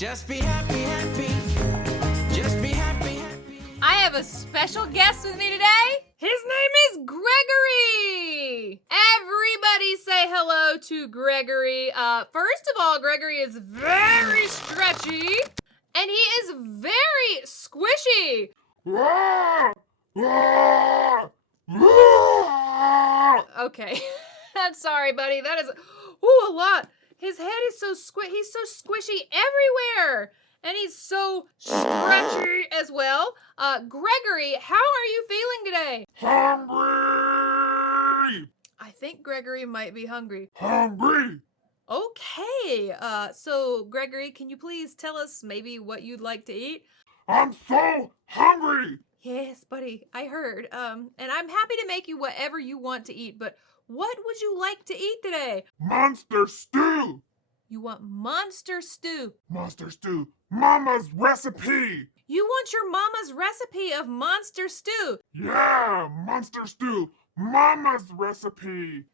Just be happy, happy. Just be happy, happy. I have a special guest with me today. His name is Gregory. Everybody say hello to Gregory. First of all, Gregory is very stretchy and he is very squishy. Okay, I'm sorry, buddy. That is, a lot. His head is so he's so squishy everywhere. And he's so stretchy as well. Gregory, how are you feeling today? Hungry! I think Gregory might be hungry. Hungry! Okay, so Gregory, can you please tell us maybe what you'd like to eat? I'm so hungry! Yes, buddy, I heard. And I'm happy to make you whatever you want to eat, but what would you like to eat today? Monster stew! You want monster stew. Monster stew. Mama's recipe! You want your mama's recipe of monster stew. Yeah, monster stew. Mama's recipe.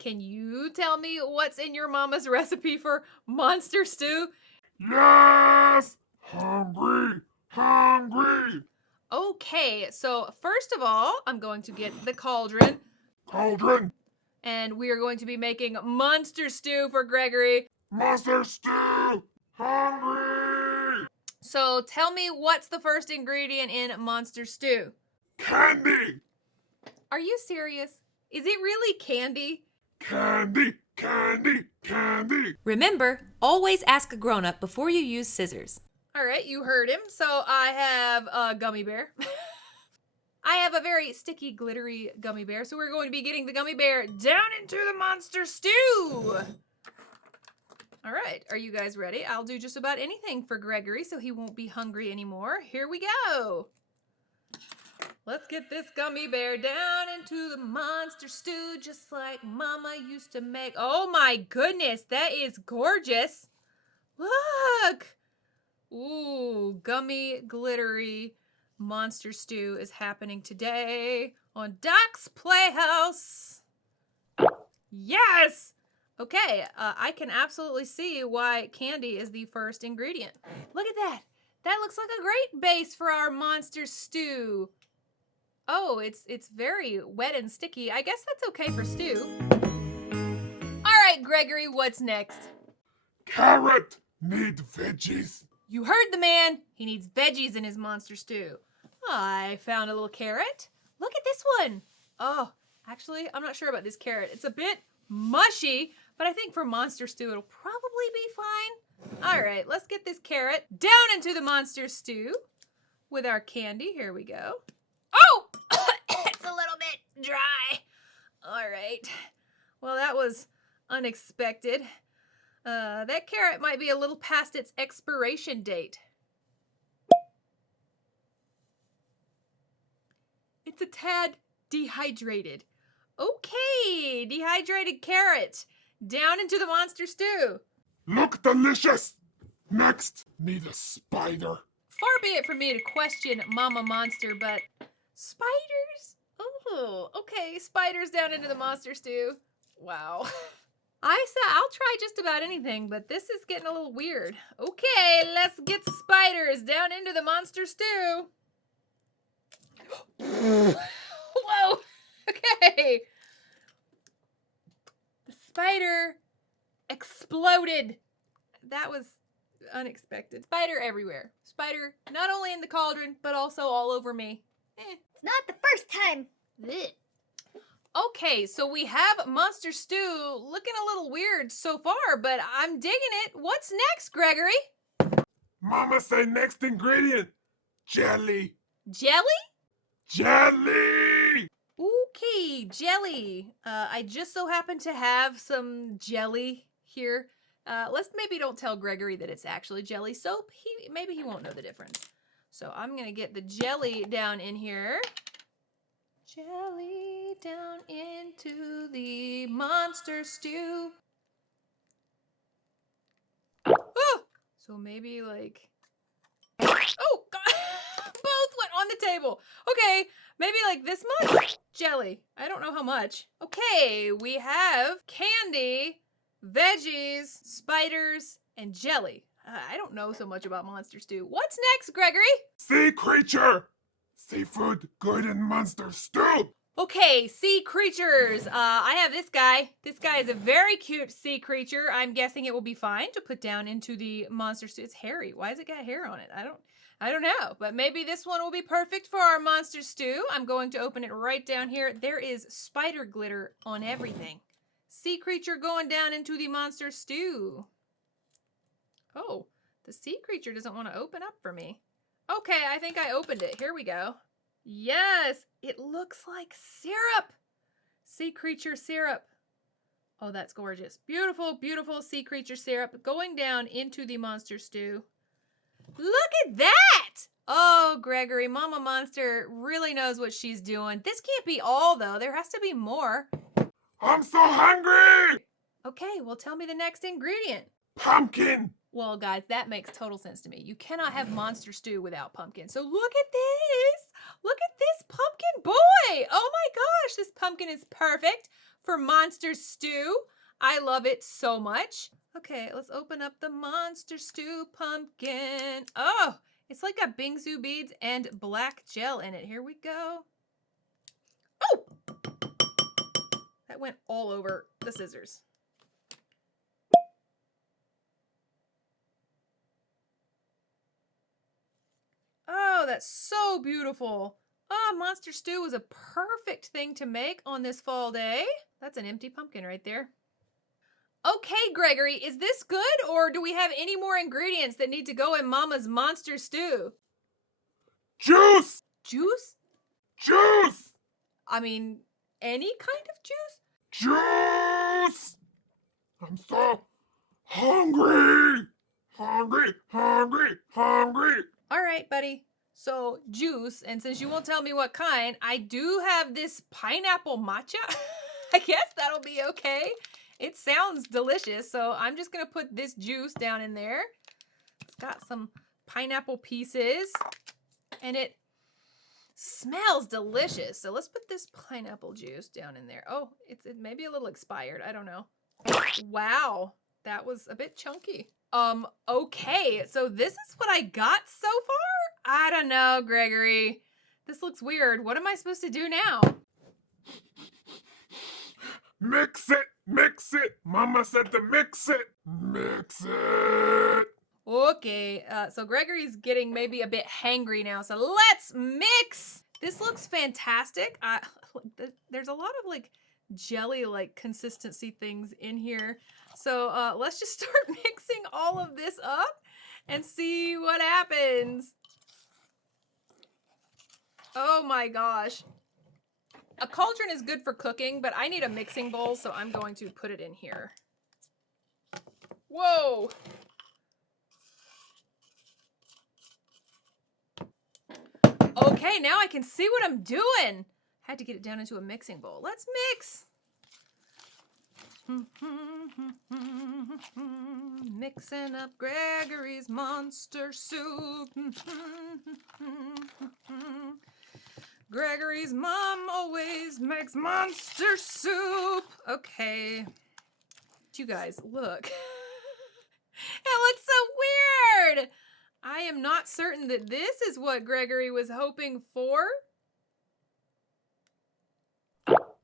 Can you tell me what's in your mama's recipe for monster stew? Yes! Hungry! Hungry! Okay, so first of all, I'm going to get the cauldron. Cauldron! And we are going to be making monster stew for Gregory. Monster stew! Hungry! So tell me what's the first ingredient in monster stew? Candy! Are you serious? Is it really candy? Candy! Candy! Candy! Remember, always ask a grown-up before you use scissors. All right, you heard him. So I have a gummy bear. I have a very sticky, glittery gummy bear. So we're going to be getting the gummy bear down into the monster stew. All right, are you guys ready? I'll do just about anything for Gregory so he won't be hungry anymore. Here we go. Let's get this gummy bear down into the monster stew just like Mama used to make. Oh my goodness, that is gorgeous. Look. Ooh, gummy, glittery monster stew is happening today on Doc's Playhouse. Yes! Okay, I can absolutely see why candy is the first ingredient. Look at that. That looks like a great base for our monster stew. Oh, it's very wet and sticky. I guess that's okay for stew. All right, Gregory, what's next? Carrot! Need veggies. You heard the man. He needs veggies in his monster stew. I found a little carrot. Look at this one. Oh, actually, I'm not sure about this carrot. It's a bit mushy, but I think for monster stew, it'll probably be fine. All right, let's get this carrot down into the monster stew with our candy. Here we go. Oh, it's a little bit dry. All right. Well, that was unexpected. That carrot might be a little past its expiration date. It's a tad dehydrated. Okay, dehydrated carrot. Down into the monster stew. Look delicious! Next, need a spider. Far be it from me to question Mama Monster, but spiders? Oh, okay, spiders down into the monster stew. Wow. I said I'll try just about anything, but this is getting a little weird. Okay, let's get spiders down into the monster stew. Whoa, okay. The spider exploded. That was unexpected. Spider everywhere. Spider not only in the cauldron, but also all over me. It's not the first time. Blech. Okay, so we have monster stew looking a little weird so far, but I'm digging it. What's next, Gregory? Mama say next ingredient. Jelly. Jelly? Jelly! Okay, jelly. I just so happen to have some jelly here. Let's maybe don't tell Gregory that it's actually jelly soap. Maybe he won't know the difference. So I'm gonna get the jelly down in here. Jelly down into the monster stew. Oh! So maybe like... Oh, God! Both went on the table. Okay, maybe like this much jelly. I don't know how much. Okay, we have candy, veggies, spiders, and jelly. I don't know so much about monster stew. What's next, Gregory? Sea creature. Seafood good in monster stew. Okay, sea creatures. I have this guy. This guy is a very cute sea creature. I'm guessing it will be fine to put down into the monster stew. It's hairy. Why has it got hair on it? I don't know, but maybe this one will be perfect for our monster stew. I'm going to open it right down here. There is spider glitter on everything. Sea creature going down into the monster stew. Oh, the sea creature doesn't want to open up for me. Okay, I think I opened it. Here we go. Yes, it looks like syrup. Sea creature syrup. Oh, that's gorgeous. Beautiful, beautiful sea creature syrup going down into the monster stew. Look at that! Oh, Gregory, Mama Monster really knows what she's doing. This can't be all, though. There has to be more. I'm so hungry. Okay, well, tell me the next ingredient. Pumpkin. Well, guys, that makes total sense to me. You cannot have monster stew without pumpkin. So look at this. Look at this pumpkin boy. Oh my gosh, this pumpkin is perfect for monster stew. I love it so much. Okay, let's open up the monster stew pumpkin. Oh, it's like got bingsu beads and black gel in it. Here we go. Oh! That went all over the scissors. Oh, that's so beautiful. Oh, monster stew is a perfect thing to make on this fall day. That's an empty pumpkin right there. Okay, Gregory, is this good or do we have any more ingredients that need to go in Mama's monster stew? Juice. Juice? Juice. I mean, any kind of juice? Juice. I'm so hungry. Hungry, hungry, hungry. All right, buddy. So, juice, and since you won't tell me what kind, I do have this pineapple matcha. I guess that'll be okay. It sounds delicious, so I'm just going to put this juice down in there. It's got some pineapple pieces, and it smells delicious. So let's put this pineapple juice down in there. Oh, it may be a little expired. I don't know. Wow, that was a bit chunky. Okay, so this is what I got so far? I don't know, Gregory. This looks weird. What am I supposed to do now? Mix it, mix it. Mama said to mix it. Mix it. Okay, so Gregory's getting maybe a bit hangry now, so let's mix. This looks fantastic. There's a lot of like jelly like consistency things in here. So let's just start mixing all of this up and see what happens. Oh my gosh. A cauldron is good for cooking, but I need a mixing bowl, so I'm going to put it in here. Whoa! Okay, now I can see what I'm doing. Had to get it down into a mixing bowl. Let's mix. Mixing up Gregory's monster soup. Gregory's mom always makes monster soup. Okay. You guys, look. It looks so weird. I am not certain that this is what Gregory was hoping for.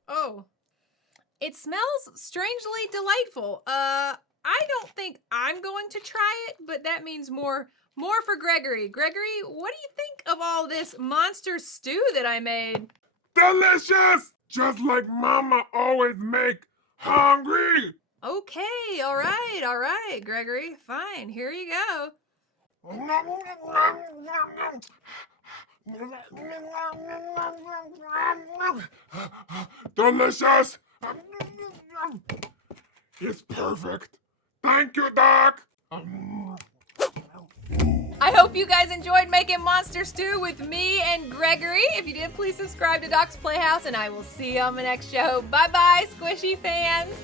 Oh. It smells strangely delightful. I don't think I'm going to try it, but that means more for Gregory. Gregory, what do you think of all this monster stew that I made? Delicious! Just like Mama always make. Hungry! Okay, all right, Gregory. Fine, here you go. Delicious! It's perfect. Thank you, Doc. I hope you guys enjoyed making monster stew with me and Gregory. If you did, please subscribe to Doc's Playhouse, and I will see you on the next show. Bye-bye, Squishy fans.